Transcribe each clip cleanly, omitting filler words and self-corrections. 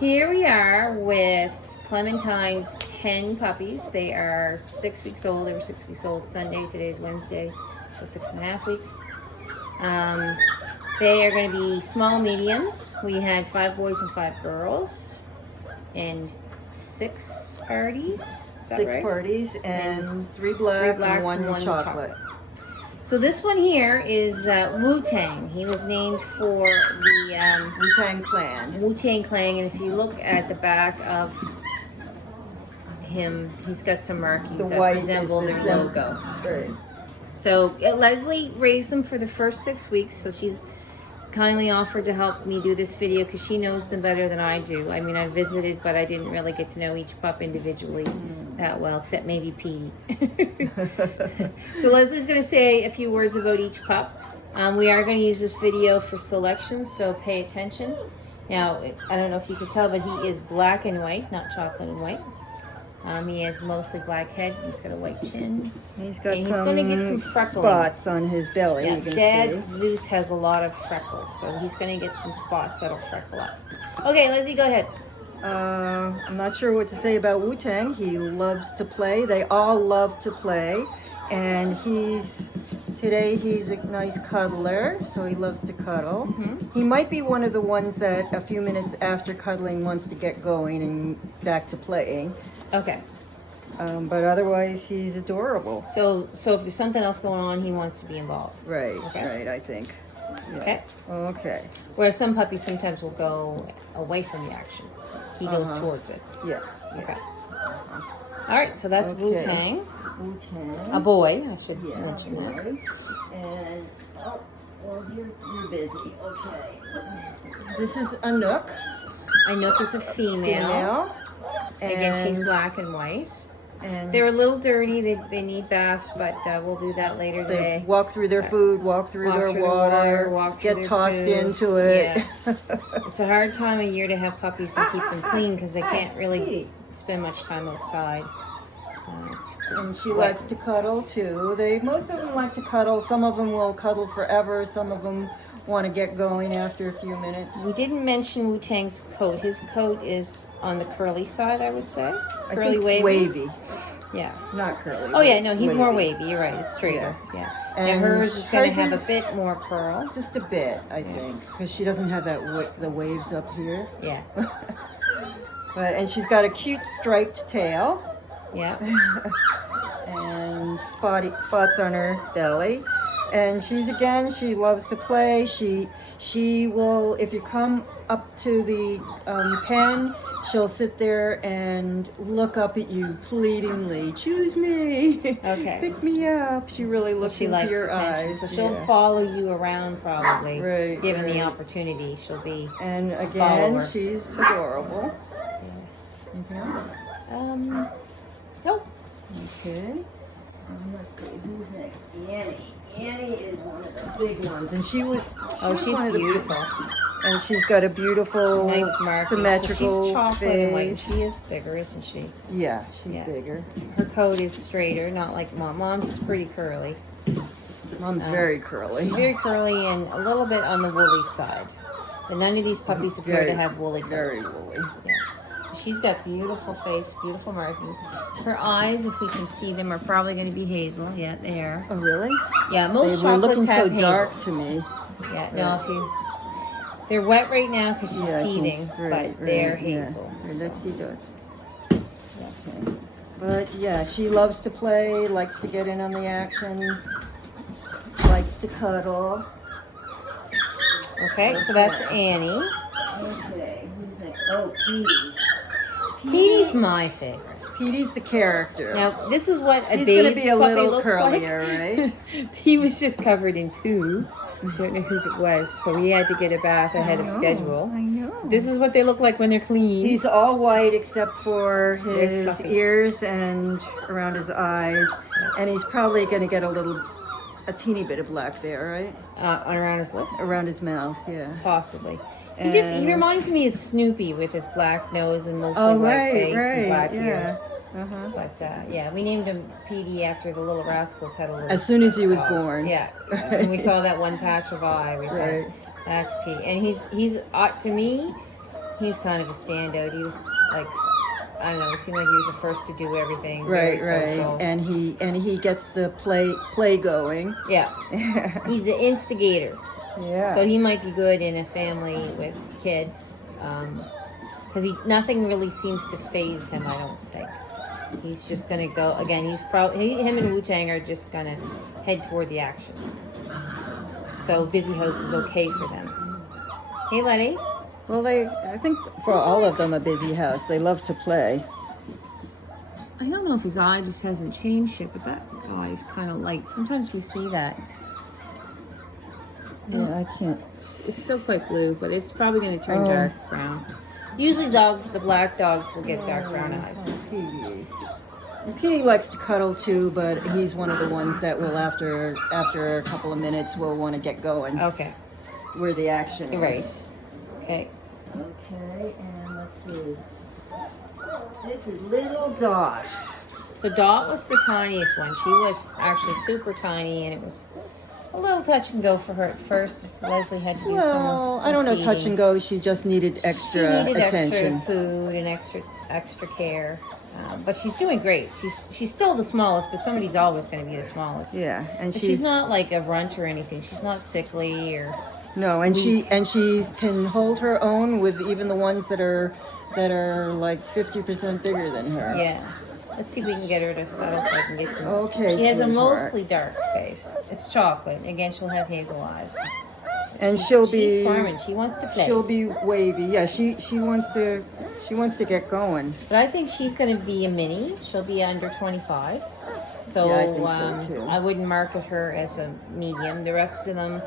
Here we are with Clementine's 10 puppies. They are 6 weeks old. They were 6 weeks old Sunday. Today is Wednesday, so 6.5 weeks. They are going to be small mediums. We had 5 boys and 5 girls, and 6 parties. Is that Six right? parties and 3 black and 1 chocolate. So this one here is Wu-Tang. He was named for the Wu-Tang clan. Wu-Tang clan, and if you look at the back of him, he's got some markings The that white resemble is the their logo. Right. So Leslie raised them for the first 6 weeks, so she's kindly offered to help me do this video because she knows them better than I do. I mean, I visited, but I didn't really get to know each pup individually that well, except maybe Petey. So Leslie's going to say a few words about each pup. We are going to use this video for selections, so pay attention. Now, I don't know if you can tell, but he is black and white, not chocolate and white. He has mostly black head. He's got a white chin. He's got gonna get some freckling spots on his belly. Yeah, you can Dad see. Zeus has a lot of freckles, so he's going to get some spots that'll freckle up. Okay, Leslie, go ahead. I'm not sure what to say about Wu-Tang. He loves to play. They all love to play. And today he's a nice cuddler, so he loves to cuddle. He might be one of the ones that a few minutes after cuddling wants to get going and back to playing. Okay. But otherwise, he's adorable. So if there's something else going on, he wants to be involved. Right, Okay. right, I think. Yeah. Okay. Okay. Whereas some puppies sometimes will go away from the action. He goes towards it. Yeah. Okay. All right, so that's Okay. Wu-Tang. Wu-Tang. A boy, I should Yeah, mention that. boy. And, oh, well, you're busy. Okay. This is a Nook. I know this is a female. Again, she's black and white. And They're a little dirty. They need baths, but we'll do that later they today. walk through their food, walk through Walk their through the water, walk through get their tossed food. into it. Yeah. It's a hard time of year to have puppies and keep them clean because they can't really spend much time outside. And she likes to cuddle too. Most of them like to cuddle. Some of them will cuddle forever. Some of them want to get going after a few minutes. We didn't mention Wu-Tang's coat. His coat is on the curly side, I would say. I Curly, think wavy. wavy, Yeah. not curly. Oh yeah, no, he's more wavy. You're right. It's straighter. Yeah. And And hers is going to have hers a is- bit more curl. Just a bit, I think, because she doesn't have that the waves up here. Yeah. And she's got a cute striped tail Yeah. and spots on her belly. And she loves to play. She will, if you come up to the pen, she'll sit there and look up at you pleadingly. Choose me. Okay. Pick me up. She really looks She into likes your attention, eyes. so she'll Yeah. follow you around probably. Right, Given the right. opportunity, she'll be. And follower. again, she's adorable. Anything else? Nope. Okay. Let's see, who's next? Annie. Annie is one of the big ones, and she's She's one of the beautiful. and she's got a beautiful, Nice markings. symmetrical So she's chocolate and white. face. She is bigger, isn't she? Yeah, she's Yeah. bigger. Her coat is straighter, not like mom. Mom's is pretty curly. Mom's very curly. She's very curly and a little bit on the woolly side. But none of these puppies appear to have woolly coats. Very woolly. Yeah. She's got beautiful face, beautiful markings. Her eyes, if we can see them, are probably going to be hazel. Yeah, they are. Oh, really? Yeah, most They were chocolates looking so have dark hazels. to me. Yeah, no, if you... They're wet right now because she's I can teething, see- but they're yeah. hazel. Here, let's so. see those. Okay. But yeah, she loves to play, likes to get in on the action, likes to cuddle. Okay, so that's Annie. Okay, who's next? Oh, Petey. Petey's my favorite. Petey's the character. Now, this is what a He's bathed going to be a puppy little looks curlier, like. right? He was just covered in poo. Don't know whose it was, so he had to get a bath ahead of schedule. I know. This is what they look like when they're clean. He's all white except for They're his fluffy. ears and around his eyes. And he's probably going to get a teeny bit of black there, right? Around his lips. Around his mouth, yeah. Possibly. He And- reminds me of Snoopy with his black nose and mostly Oh, white right, face right, and black yeah. ears. Uh-huh. But yeah, we named him Petey after the Little Rascals had a little. As soon as he was dog. born. Yeah, and we saw that one patch of eye. We thought, Right. that's Petey, and he's to me, He's kind of a standout. He was like, I don't know, it seemed like he was the first to do everything. Right, Very social. and he gets the play going. Yeah. He's the instigator. Yeah. So he might be good in a family with kids. Because nothing really seems to faze him, I don't think. He's just going to go, again, him and Wu-Tang are just going to head toward the action. So Busy House is okay for them. Hey, Letty. Well, I think for all of them, a busy house. They love to play. I don't know if his eye just hasn't changed yet, but that eye is kind of light. Sometimes we see that. Yeah, I can't. It's still quite blue, but it's probably going to turn dark brown. Usually the black dogs will get dark brown eyes. Petey. Petey likes to cuddle too, but he's one of the ones that will, after a couple of minutes, will want to get going. Okay. Where the action is. Right. Okay. Okay, and let's see. This is little Dot. So Dot was the tiniest one. She was actually super tiny, and it was a little touch and go for her at first. Leslie had to do some I don't know, feeding. touch and go. She just needed extra attention. Extra food and extra care. But she's doing great. She's still the smallest, but somebody's always going to be the smallest. Yeah, and But she's not like a runt or anything. She's not sickly or. No, and she can hold her own with even the ones that are like 50% bigger than her. Yeah. Let's see if we can get her to settle so I can get some. Okay, She has a sweetheart. mostly dark face. It's chocolate. Again, she'll have hazel eyes. And She's farming. She wants to play. she'll be wavy. Yeah, she wants to get going. But I think she's going to be a mini. She'll be under 25. So, Yeah, I think so, too. I wouldn't market her as a medium. The rest of them,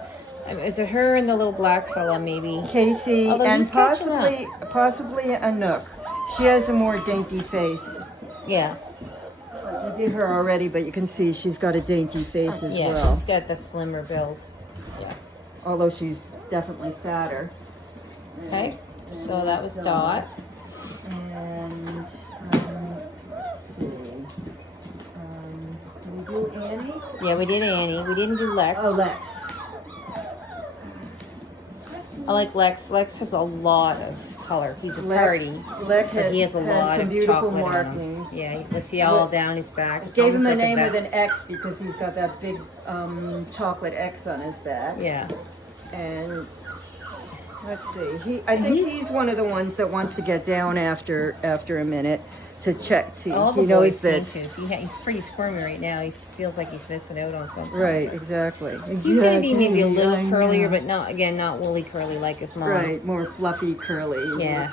is it her and the little black fella maybe? Casey Although and he's catching possibly a Nook. She has a more dainty face. Yeah. We did her already, but you can see she's got a dainty face as Yeah, well. she's got the slimmer build. Yeah. Although she's definitely fatter. Okay. So that was Dot. And let's see. Did we do Annie? Yeah, we did Annie. We didn't do Lex. Oh, Lex. I like Lex. Lex has a lot of color. He's a party. Lex But he has a lot some of beautiful chocolate on him. markings. Yeah, let's see all down his back. Gave him Almost a like name with vest. an X because he's got that big chocolate X on his back. Yeah. And let's see. I think he's one of the ones that wants to get down after a minute to check. See, All he the knows boys that. seem to. He's pretty squirmy right now. He feels like he's missing out on something. Right, exactly. He's going to be maybe a little I curlier, know. but not woolly curly like his mom. Right, more fluffy, curly. Yeah.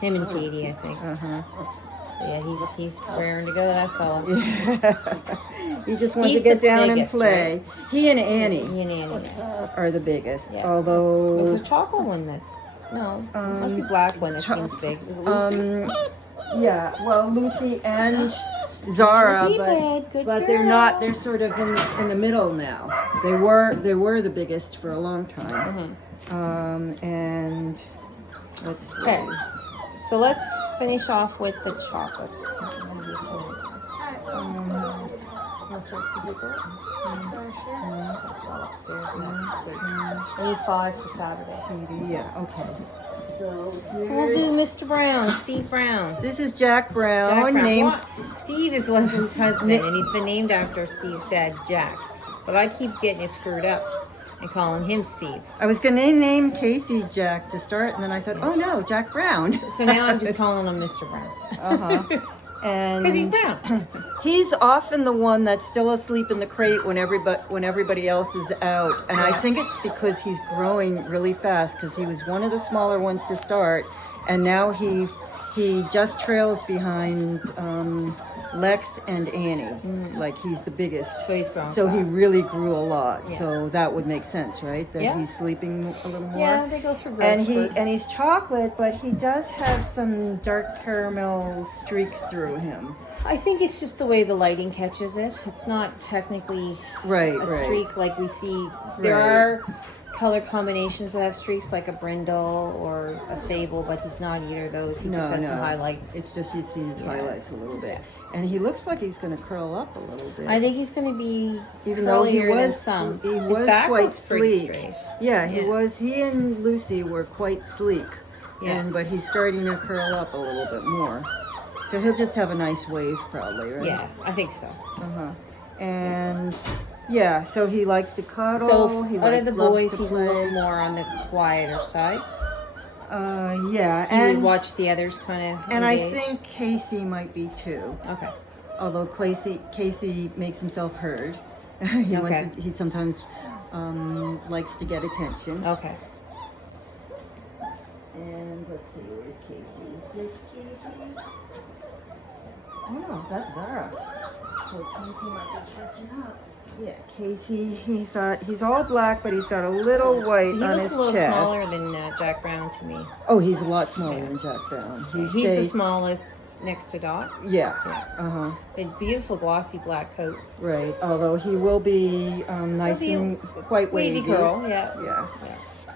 Him and Petey, I think. Uh-huh. Yeah, he's raring to go, that fella. He just wants He's to get the down biggest, and play. He and Annie He and Annie. are the biggest. Yeah. Although There's a chocolate one that's must be black one that seems big. Is it Lucy? yeah, well, Lucy and Zara, Good but girl. they're not. They're sort of in the middle now. They were the biggest for a long time. And let's see. Okay. So let's finish off with the chocolates. We need 5 for Saturday. Yeah. Okay. So we'll do Mr. Brown, Steve Brown. this is Jack Brown, Jack Brown. named Well, Steve is Leslie's husband, and he's been named after Steve's dad, Jack. But I keep getting it screwed up and calling him Steve. I was going to name Casey Jack to start, and then I thought, oh no, Jack Brown. So now I'm just calling him Mr. Brown. And Because he's brown. he's often the one that's still asleep in the crate when everybody else is out. And I think it's because he's growing really fast because he was one of the smaller ones to start. And now he just trails behind Lex and Annie. Like he's the biggest. So he's grown So he fast. really grew a lot. Yeah. So that would make sense, right? That Yeah. he's sleeping a little more. Yeah, they go through growth spurts. And he's chocolate, but he does have some dark caramel streaks through him. I think it's just the way the lighting catches it. It's not technically Right, a streak like we see. There Right. are color combinations that have streaks, like a brindle or a sable, but he's not either of those. He just has some highlights. It's just you see his highlights a little bit, and he looks like he's going to curl up a little bit. I think he's going to be even though he curlier than was some. he His was back quite looks pretty sleek. straight. Yeah, he Yeah. was. He and Lucy were quite sleek. Yeah. But he's starting to curl up a little bit more. So he'll just have a nice wave probably, right? Yeah, I think so. Uh-huh. And yeah, so he likes to cuddle. So he out of the loves boys, to he's a play. little more on the quieter side. Yeah, You would and watch the others kind of. I think Casey might be too. Okay. Although Casey makes himself heard. He sometimes likes to get attention. Okay. And let's see, where's Casey? Is this Casey? Oh no, that's Zara. So Casey might be catching up. Yeah, Casey, he's all black, but he's got a little white He on looks his a little chest. smaller than Jack Brown to me. Oh, he's a lot smaller than Jack Brown. He's the smallest next to Dot. Yeah. Yeah. A beautiful glossy black coat. Right. Although he will be nice and quite wavy. Girl, yeah. Yeah.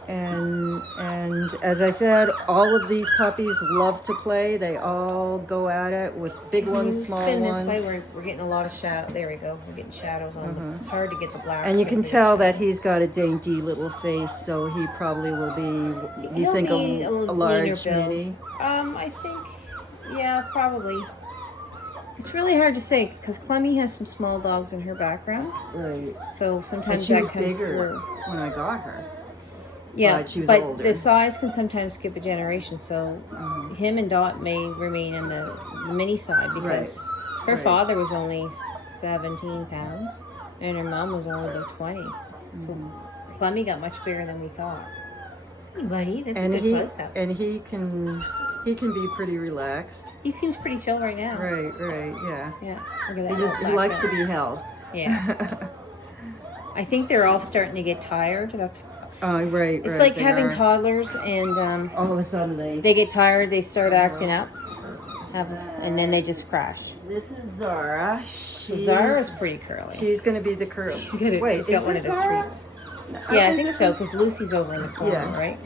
And as I said, all of these puppies love to play. They all go at it with big ones, small ones. This way, we're getting a lot of shadow. There we go. We're getting shadows on them. It's hard to get the black. And you can tell that he's got a dainty little face, so he probably will be. You think a large mini? I think, yeah, probably. It's really hard to say because Clemmy has some small dogs in her background. Right. So sometimes and she that was comes bigger through. when I got her. Yeah, but she was but older. the size can sometimes skip a generation. So him and Dot may remain in the mini side because her father was only 17 pounds and her mom was only about 20. So Clemmy got much bigger than we thought. Hey, buddy, that's a good close-up. And he can be pretty relaxed. He seems pretty chill right now. Right, yeah. Yeah, look at that. He likes to be held. Yeah. I think they're all starting to get tired. That's right. It's like having toddlers and all of a sudden they get tired, they start acting up, and then they just crash. This is Zara. Zara's pretty curly. She's going to be the curly. Wait, she's got one of those Zara? treats. Yeah, I think so, because Lucy's over in the corner, right?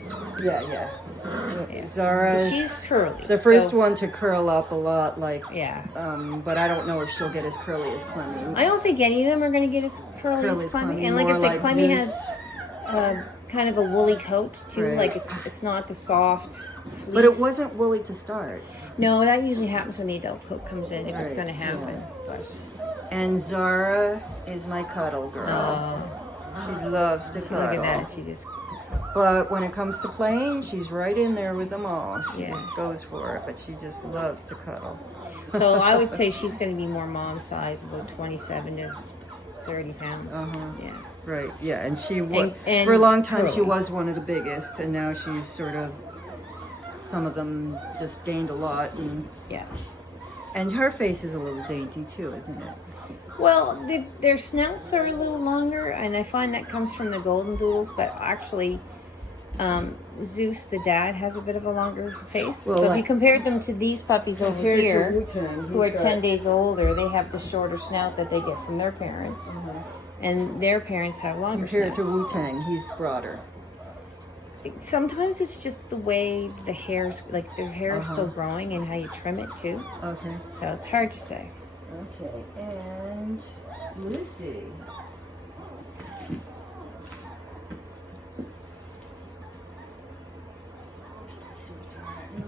Yeah. So Zara's she's curly. The first one to curl up a lot, yeah. But I don't know if she'll get as curly as Clemmy. I don't think any of them are going to get as curly as Clemmy. And like I said, Clemmy has kind of a woolly coat too. Right. Like it's not the soft fleece. But it wasn't woolly to start. No, that usually happens when the adult coat comes in, if it's going to happen. And Zara is my cuddle girl. She loves to cuddle. Look at that. She just. But when it comes to playing, she's right in there with them all. She Yeah. just goes for it, but she just loves to cuddle. So I would say she's going to be more mom size, about 27 to 30 pounds. Yeah. Right, yeah, and she was, and for a long time she curly. was one of the biggest, and now she's sort of, some of them just gained a lot. Yeah. And her face is a little dainty too, isn't it? Well, their snouts are a little longer, and I find that comes from the golden doodles, but actually Zeus, the dad, has a bit of a longer face. Well, so if you compared them to these puppies over compared to here, Wu-Tang, who are he's 10 got- days older, they have the shorter snout that they get from their parents. And their parents have longer Compared to snouts. Wu-Tang, he's broader. Sometimes it's just the way the hair's, like their hair is still growing and how you trim it too. Okay. So it's hard to say. Okay, and Lucy.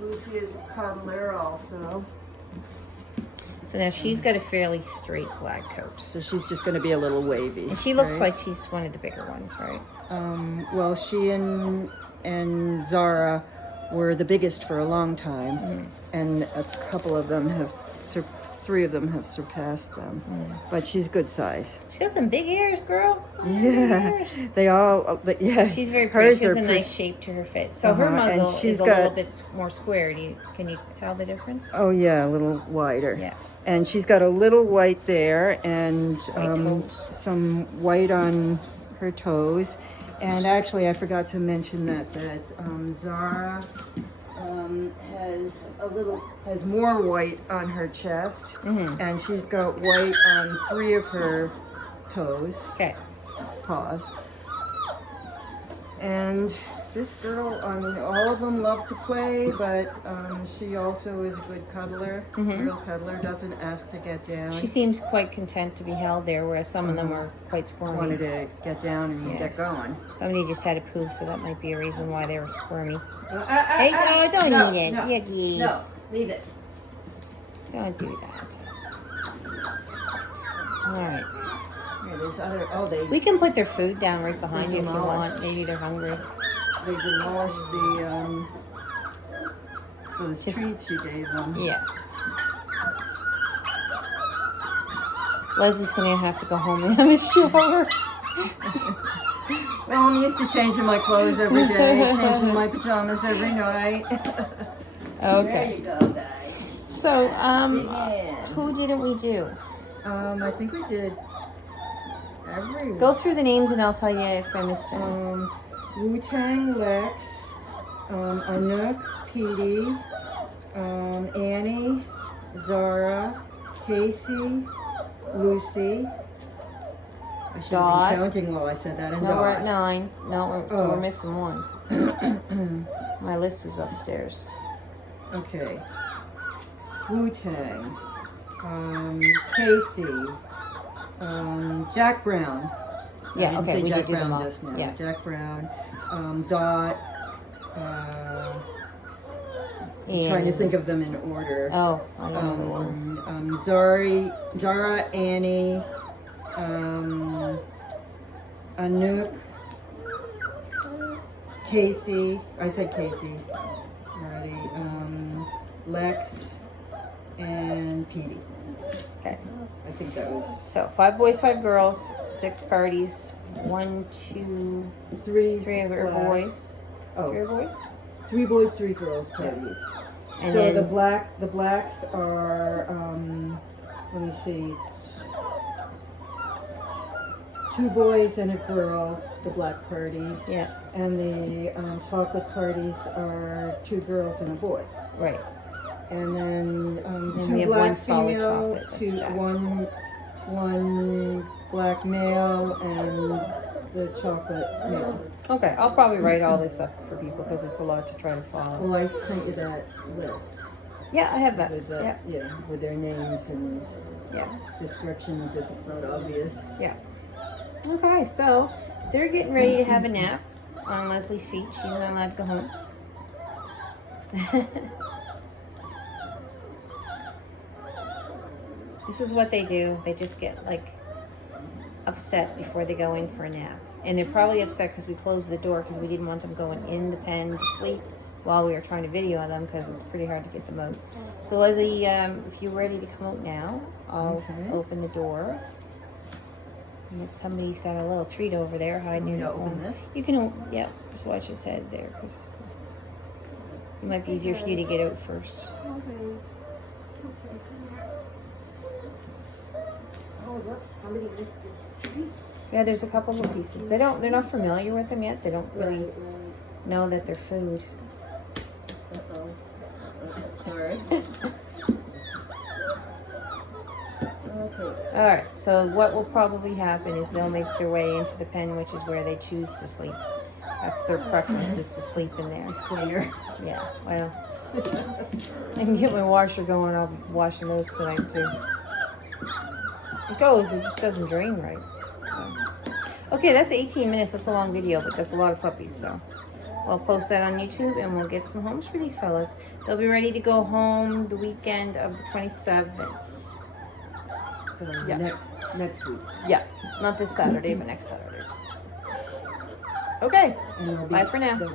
Lucy is a cuddler also. So now she's got a fairly straight black coat. So she's just going to be a little wavy. And she looks right? like she's one of the bigger ones, right? Well, she and Zara were the biggest for a long time, and a couple of them have, three of them have surpassed them. But she's good size. She got some big ears, girl. Yeah, they all. Yeah, She's very pretty. hers She has are a pretty. nice shape to her face. So her And muzzle she's is a got- little bit more square. Can you tell the difference? Oh yeah, a little wider. Yeah. And she's got a little white there, and toes. some white on her toes. And actually, I forgot to mention that Zara has more white on her chest, and she's got white on 3 of her toes, Okay. paws. And This girl, I mean, all of them love to play, but she also is a good cuddler, real cuddler, doesn't ask to get down. She seems quite content to be held there, whereas some of them are quite squirmy. Wanted to get down and get going. Somebody just had a poo, so that might be a reason why they were squirmy. Hey, no, don't eat it. No, Yucky. no, leave it. Don't do that. Alright. Here, there's other, We can put their food down right behind you if you demolished. want. Maybe they're hungry. they demolished the, those treats you gave them. Yeah. Leslie's gonna have to go home and have a shower. Well, I'm used to changing my clothes every day, changing my pajamas every night. Okay. There you go, guys. So, Yeah. who didn't we do? I think we did everyone. Go through the names and I'll tell you if I missed it. Wu-Tang, Lex, Nook, Petey, Annie, Zara, Casey, Lucy. I should have Dot. been counting while I said that. And No, we're at Dot. 9. No, so Oh. we're missing one. My list is upstairs. Okay. Wu-Tang, Casey, Jack Brown. Yeah, I didn't okay, say we Jack did do them Brown all. just now. Yeah. Jack Brown, Dot. Trying to think of them in order. Oh, I got another one. Zara, Annie, Anouk, Casey. I said Casey already. Lex and Petey. Okay. I think that was So 5 boys, 5 girls, 6 parties. 1, 2, three. 3 of our black- boys. 3 Oh, are boys. 3 boys, 3 girls parties. And So then the blacks are let me see, 2 boys and a girl, the black parties. yeah, And the chocolate parties are 2 girls and a boy. right. And then we 2 have black one solid females, chocolate, that's Jack. one black male, and the chocolate male. Okay, I'll probably write all this up for people because it's a lot to try to follow. Well, I sent you that list Yeah, I have that. with the, Yeah, with their names and yeah, descriptions if it's not obvious. yeah. Okay, so they're getting ready to have a nap on Leslie's feet. She's not allowed to go home. This is what they do. They just get like upset before they go in for a nap. And they're probably upset because we closed the door because we didn't want them going in the pen to sleep while we were trying to video them because it's pretty hard to get them out. So Leslie, if you're ready to come out now, I'll Okay. open the door. And somebody's got a little treat over there hiding in You the open corner. this? You can, yeah, just watch his head there because it might be easier for you to get out first. Oh look, somebody missed these treats. Yeah, there's a couple of pieces. They're not familiar with them yet. They don't really know that they're food. Uh-oh. Sorry. Okay. All right, so what will probably happen is they'll make their way into the pen, which is where they choose to sleep. That's their preference, is to sleep in there. It's cleaner. Yeah, well, I can get my washer going. I'll be washing those tonight too. It goes, it just doesn't drain right. So. Okay, that's 18 minutes. That's a long video, but that's a lot of puppies, so I'll post that on YouTube and we'll get some homes for these fellas. They'll be ready to go home the weekend of the 27th. So Yeah. next week. Yeah, not this Saturday, but next Saturday. Okay, And they'll be- bye for now. okay.